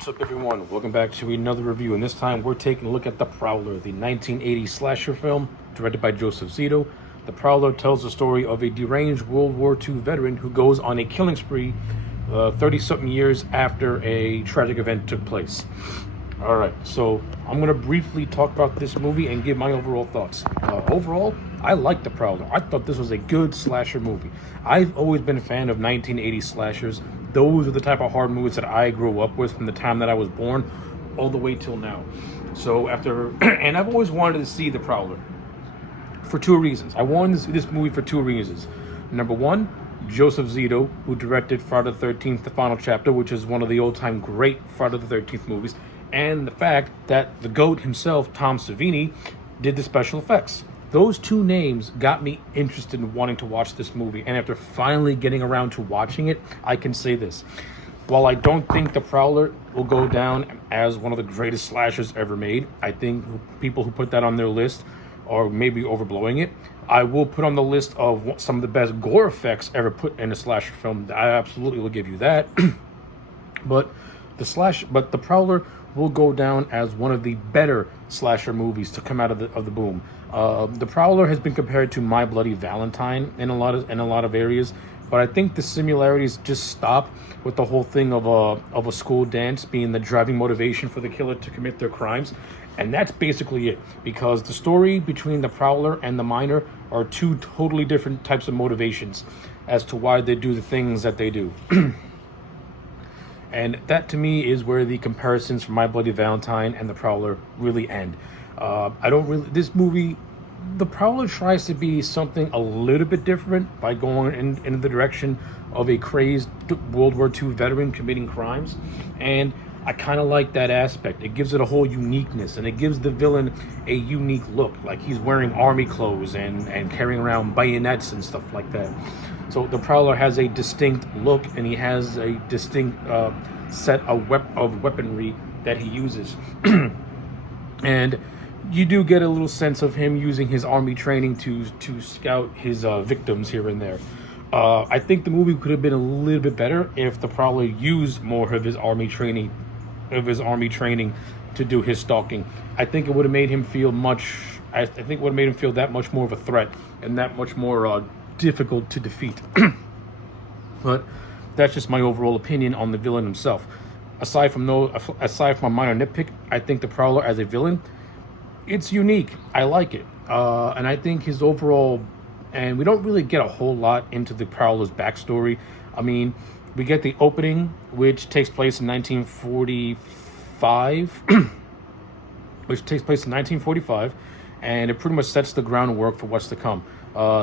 What's up, everyone? Welcome back to another review, and this time we're taking a look at The Prowler, the 1980 slasher film directed by Joseph Zito. The Prowler tells the story of a deranged World War II veteran who goes on a killing spree 30-something years after a tragic event took place. Alright, so I'm going to briefly talk about this movie and give my overall thoughts. Overall, I like The Prowler. I thought this was a good slasher movie. I've always been a fan of 1980 slashers. Those are the type of horror movies that I grew up with from the time that I was born all the way till now. So and I've always wanted to see The Prowler for two reasons. I wanted to see this movie for two reasons. Number one, Joseph Zito, who directed Friday the 13th, The Final Chapter, which is one of the old-time great Friday the 13th movies, and the fact that the GOAT himself, Tom Savini, did the special effects. Those two names got me interested in wanting to watch this movie, and after finally getting around to watching it, I can say this. While I don't think The Prowler will go down as one of the greatest slashers ever made, I think people who put that on their list are maybe overblowing it. I will put on the list of some of the best gore effects ever put in a slasher film. I absolutely will give you that. But The Prowler will go down as one of the better slasher movies to come out of the boom. The Prowler has been compared to My Bloody Valentine in a lot of areas, but I think the similarities just stop with the whole thing of a school dance being the driving motivation for the killer to commit their crimes, and that's basically it. Because the story between the Prowler and the Miner are two totally different types of motivations as to why they do the things that they do. And that, to me, is where the comparisons from My Bloody Valentine and The Prowler really end. This movie, The Prowler tries to be something a little bit different by going in the direction of a crazed World War II veteran committing crimes. And I kind of like that aspect. It gives it a whole uniqueness, and it gives the villain a unique look. Like he's wearing army clothes and carrying around bayonets and stuff like that. So the Prowler has a distinct look, and he has a distinct set of weaponry that he uses. And you do get a little sense of him using his army training to scout his victims here and there. I think the movie could have been a little bit better if the Prowler used more of his army training to do his stalking. I think it would have made him feel that much more of a threat and that much more difficult to defeat. But that's just my overall opinion on the villain himself. Aside from a minor nitpick, I think the Prowler as a villain, it's unique. I like it, and I think his overall. And we don't really get a whole lot into the Prowler's backstory. I mean, we get the opening, which takes place in 1945, and it pretty much sets the groundwork for what's to come.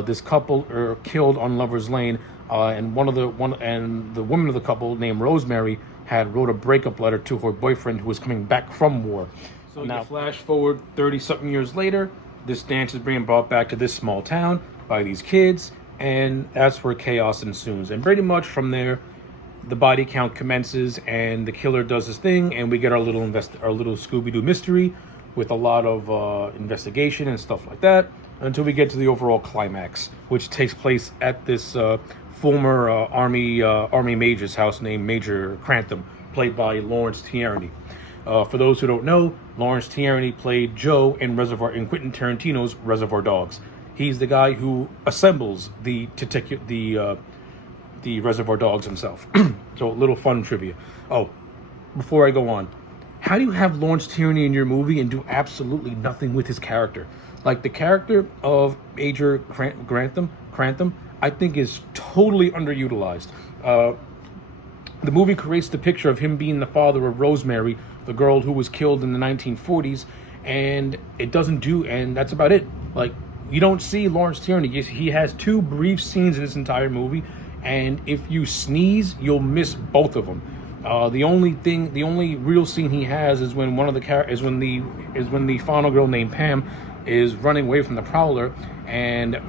This couple are killed on Lover's Lane, and the woman of the couple, named Rosemary, had wrote a breakup letter to her boyfriend who was coming back from war. So now, flash forward 30-something years later, this dance is being brought back to this small town by these kids, and that's where chaos ensues. And pretty much from there, the body count commences, and the killer does his thing, and we get our little Scooby-Doo mystery with a lot of investigation and stuff like that, until we get to the overall climax, which takes place at this former army major's house named Major Crantham, played by Lawrence Tierney. For those who don't know, Lawrence Tierney played Joe in Quentin Tarantino's Reservoir Dogs. He's the guy who assembles the Reservoir Dogs himself. So a little fun trivia. Oh, before I go on, how do you have Lawrence Tierney in your movie and do absolutely nothing with his character? Like, the character of Major Crantham, I think is totally underutilized. The movie creates the picture of him being the father of Rosemary, the girl who was killed in the 1940s, and that's about it. Like, you don't see Lawrence Tierney. He has two brief scenes in this entire movie, and if you sneeze, you'll miss both of them. The only real scene he has is when the final girl named Pam is running away from the Prowler, and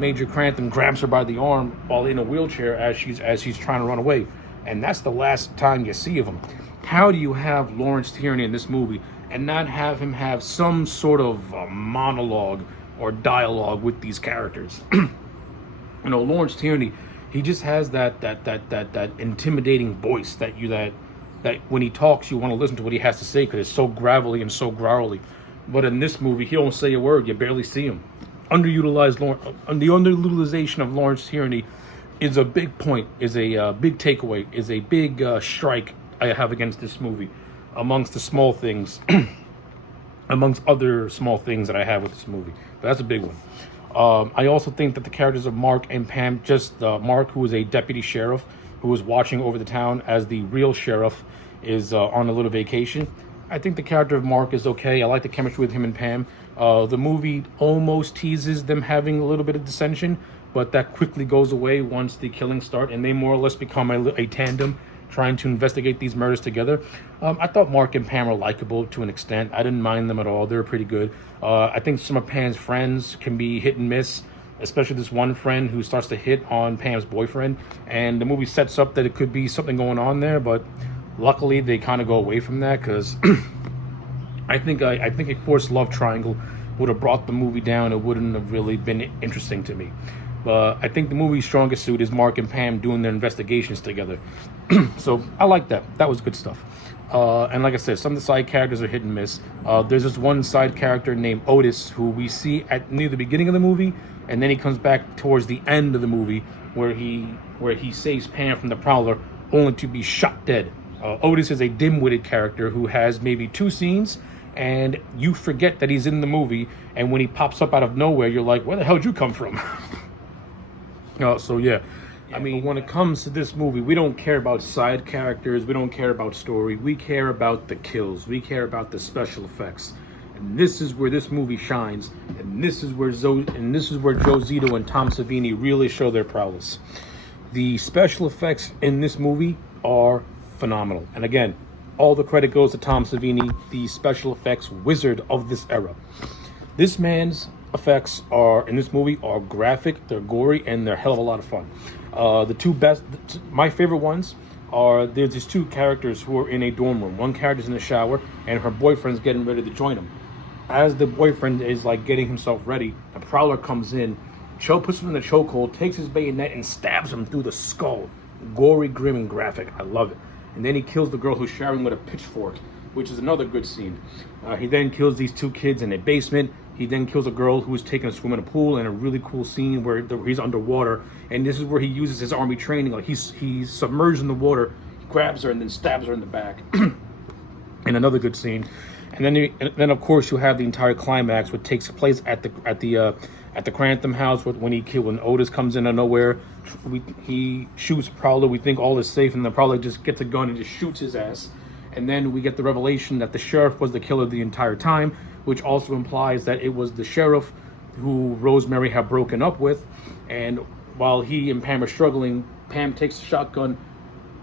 Major Crantham grabs her by the arm while in a wheelchair as she's trying to run away, and that's the last time you see of him. How do you have Lawrence Tierney in this movie and not have him have some sort of monologue or dialogue with these characters? Lawrence Tierney, he just has that intimidating voice that that when he talks, you want to listen to what he has to say because it's so gravelly and so growly. But in this movie, he don't say a word. You barely see him. The underutilization of Lawrence Tierney is a big point, is a big takeaway, is a big strike I have against this movie, amongst the small things, amongst other small things that I have with this movie. But that's a big one. I also think that the characters of Mark and Pam, just Mark, who is a deputy sheriff, who is watching over the town as the real sheriff is on a little vacation. I think the character of Mark is okay. I like the chemistry with him and Pam. The movie almost teases them having a little bit of dissension, but that quickly goes away once the killings start, and they more or less become a tandem trying to investigate these murders together. I thought Mark and Pam were likable to an extent. I didn't mind them at all. They were pretty good. I think some of Pam's friends can be hit and miss, especially this one friend who starts to hit on Pam's boyfriend, and the movie sets up that it could be something going on there, but luckily they kind of go away from that because I think a forced love triangle would have brought the movie down. It wouldn't have really been interesting to me. But I think the movie's strongest suit is Mark and Pam doing their investigations together. So I like that. That was good stuff. And like I said, some of the side characters are hit and miss. There's this one side character named Otis who we see at near the beginning of the movie, and then he comes back towards the end of the movie where he saves Pam from the Prowler, only to be shot dead. Otis is a dim-witted character who has maybe 2 scenes, and you forget that he's in the movie, and when he pops up out of nowhere, you're like, where the hell did you come from? So yeah, I mean, when it comes to this movie, we don't care about side characters, we don't care about story, we care about the kills, we care about the special effects. And this is where this movie shines, and this is where Joe Zito and Tom Savini really show their prowess. The special effects in this movie are phenomenal. And again, all the credit goes to Tom Savini, the special effects wizard of this era. This man's effects in this movie are graphic, they're gory, and they're a hell of a lot of fun. The two best, my favorite ones are, there's these 2 characters who are in a dorm room. One character's in the shower, and her boyfriend's getting ready to join him. As the boyfriend is like getting himself ready, the Prowler comes in. Cho puts him in the chokehold, takes his bayonet, and stabs him through the skull. Gory, grim, and graphic. I love it. And then he kills the girl who's showering with a pitchfork, which is another good scene. He then kills these 2 kids in a basement. He then kills a girl who was taking a swim in a pool, in a really cool scene where he's underwater. And this is where he uses his army training. Like he's submerged in the water, he grabs her and then stabs her in the back. And another good scene. And then of course you have the entire climax, which takes place at the Crantham house when Otis comes in out of nowhere. He shoots Prowler. We think all is safe, and the Prowler just gets a gun and just shoots his ass. And then we get the revelation that the sheriff was the killer the entire time, which also implies that it was the sheriff who Rosemary had broken up with. And while he and Pam are struggling, Pam takes a shotgun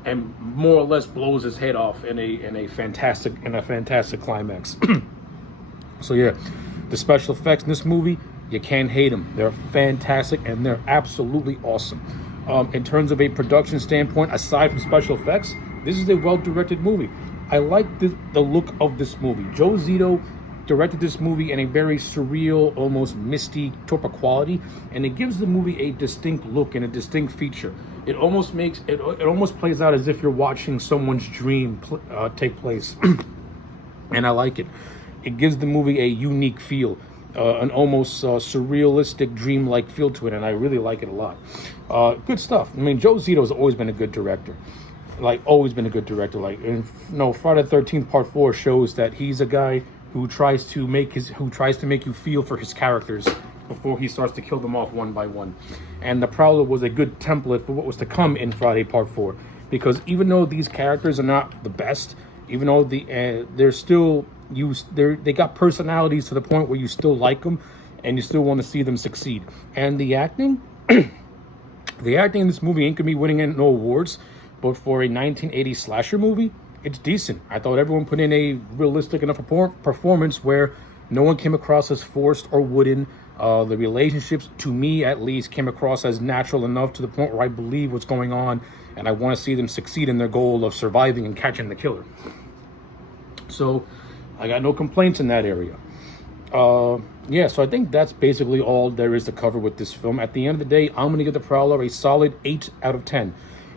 and more or less blows his head off in a fantastic climax. So yeah, the special effects in this movie, you can't hate them. They're fantastic and they're absolutely awesome. In terms of a production standpoint, aside from special effects, this is a well-directed movie. I like the look of this movie. Joe Zito directed this movie in a very surreal, almost misty type of quality, and it gives the movie a distinct look and a distinct feature. It almost plays out as if you're watching someone's dream take place, and I like it. It gives the movie a unique feel, an almost surrealistic, dreamlike feel to it, and I really like it a lot. Good stuff. I mean, Joe Zito's always been a good director. Always been a good director. Friday the 13th Part 4 shows that he's a guy who tries to make you feel for his characters before he starts to kill them off one by one. And the Prowler was a good template for what was to come in Friday Part 4, because even though these characters are not the best, even though they're still they got personalities to the point where you still like them and you still want to see them succeed. And the acting, the acting in this movie ain't gonna be winning no awards, but for a 1980 slasher movie, it's decent. I thought everyone put in a realistic enough performance where no one came across as forced or wooden. The relationships, to me at least, came across as natural enough to the point where I believe what's going on, and I want to see them succeed in their goal of surviving and catching the killer. So I got no complaints in that area. Yeah, so I think that's basically all there is to cover with this film. At the end of the day, I'm going to give The Prowler a solid 8 out of 10.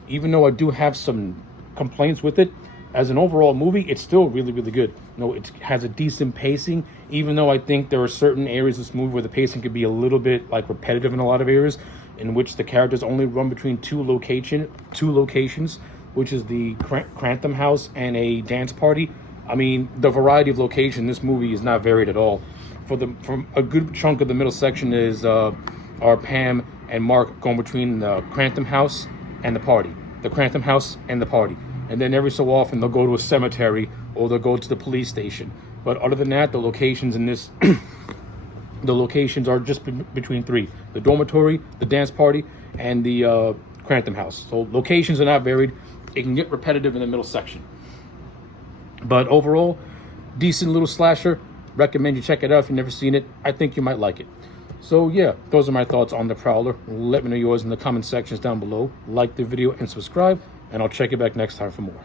Even though I do have some complaints with it, as an overall movie, it's still really, really good. It has a decent pacing, even though I think there are certain areas of this movie where the pacing could be a little bit like repetitive in a lot of areas, in which the characters only run between two locations, which is the Crantham house and a dance party. I mean, the variety of location in this movie is not varied at all. From a good chunk of the middle section is our Pam and Mark going between the Crantham house and the party, and then every so often they'll go to a cemetery or they'll go to the police station. But other than that, the locations in this, the locations are just between three: the dormitory, the dance party, and the Crantham house. So locations are not varied. It can get repetitive in the middle section. But overall, decent little slasher. Recommend you check it out if you've never seen it. I think you might like it. So yeah, those are my thoughts on The Prowler. Let me know yours in the comment sections down below. Like the video and subscribe, and I'll check you back next time for more.